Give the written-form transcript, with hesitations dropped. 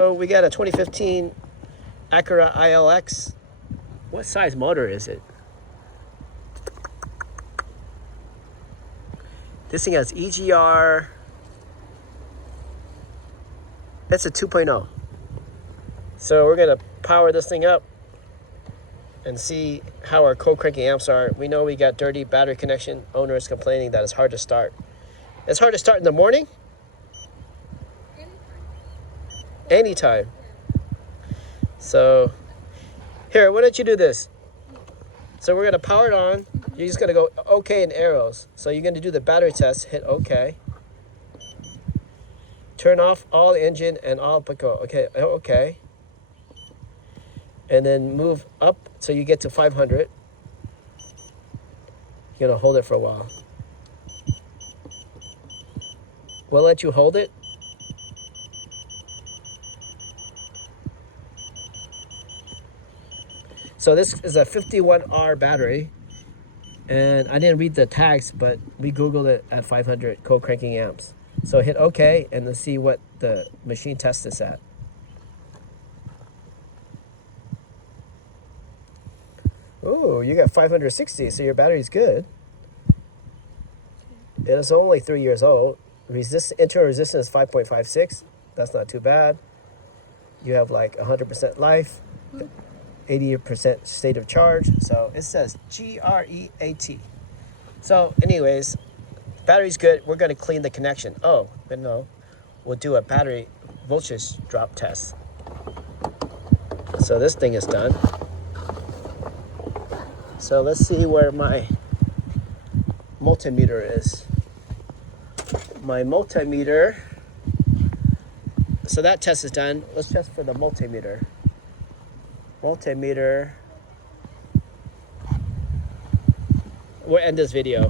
So we got a 2015 Acura ILX. What size motor is it? This thing has EGR. That's a 2.0. So we're gonna power this thing up and see how our co-cranking amps are. We know we got dirty battery connection. Owner is complaining that it's hard to start. It's hard to start in the morning? Anytime. So here, why don't you do this? So we're gonna power it on. You're just gonna go OK in arrows. So you're gonna do the battery test, hit OK. Turn off all the engine and all, but go OK. And then move up so you get to 500. You're gonna hold it for a while. We'll let you hold it. So this is a 51R battery, and I didn't read the tags, but we Googled it at 500 co-cranking amps. So hit OK, and let's see what the machine test is at. Oh, you got 560, so your battery's good. It is only 3 years old. Internal resistance is 5.56. That's not too bad. You have like 100% life. 80% state of charge. So it says GREAT. So anyways, battery's good. We're going to clean the connection. Oh, but no. We'll do a battery voltage drop test. So this thing is done. So let's see where my multimeter is. My multimeter. So that test is done. Let's test for the multimeter. Multimeter. We'll end this video.